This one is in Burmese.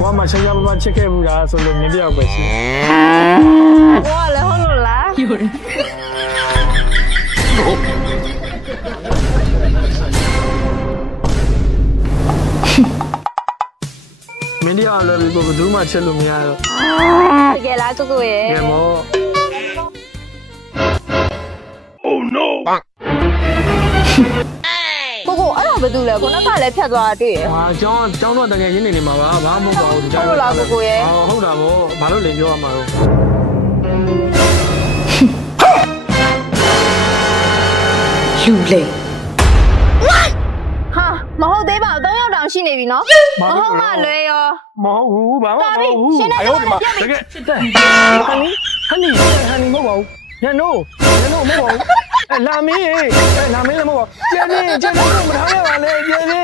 我嘛参加不嘛切开不啦，说了没必要关系。哇，然后了啦。有人。没必要了，不都嘛切了没啊？给啦，哥哥耶。没么。Oh no！ 哥哥，哎呀，不对了，可能他来骗抓的。哇，讲到大概一年的嘛吧，爸冇搞，就好啦，哥哥耶。好啦，我马上联系我嘛。有嘞。哈，မဟုတ်သေးပါဘူး3ယောက်တောင်ရှိနေပြီနော်မဟုတ်မှလွယ်ရောမဟုတ်ဘူးဘာမှမဟုတ်ဘူး ရှင်နဲ့ကတကယ်ဟန်နီမဟုတ်ပါဘူးညနိုးမဟုတ်ပါဘူးလာမင်းလည်းမဟုတ်ပါဘူးကျန်နေမထားရပါနဲ့ကျန်နေ